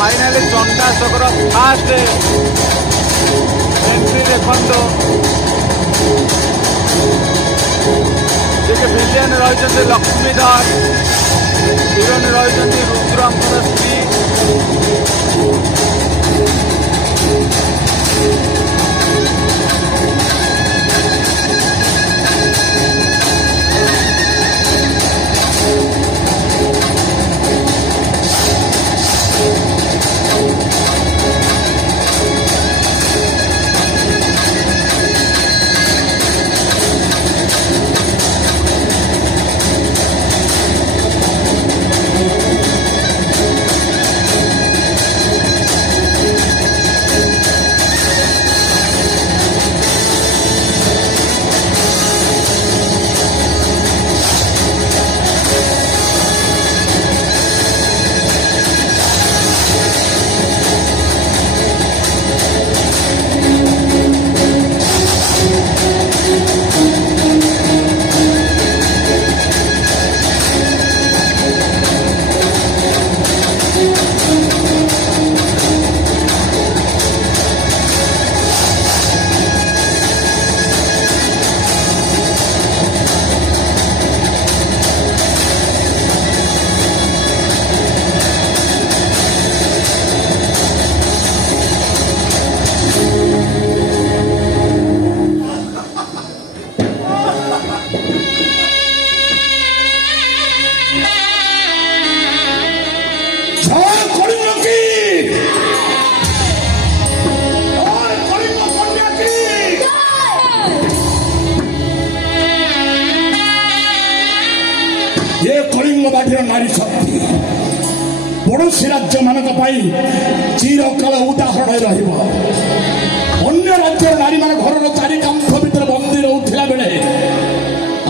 finally चंडाशोकर fast entry देखो villain रही Lakshmidhar heroine रही रुद्रंकर स्त्री नारी शक्ति पड़ोशी राज्य मान चिरकाल उदाहरण रन्य राज्य नारी मान घर चारि कांथ भीतर बंदी रोला बेले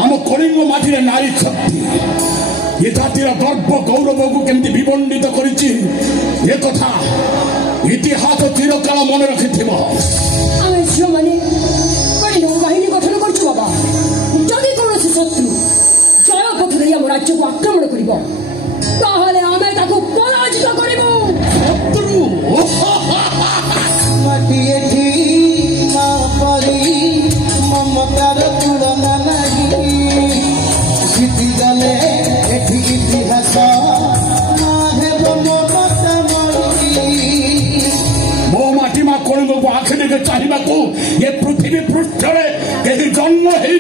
आम कलिंग माटी नारी शक्ति ये जातिर गर्व गौरव को केमती विमंडित कथा इतिहास चिरकाल मन रखि गठन कर बाबा जदि कौन शत्रु जय पथ दे आम राज्य को आक्रमण कर पराजित ममतार तुलना नहीं जीतिगले इतिहास मो माटी मा कलिंग को आखि देखे चाहिए ये पृथ्वी पृष्ठ कहीं जन्म ही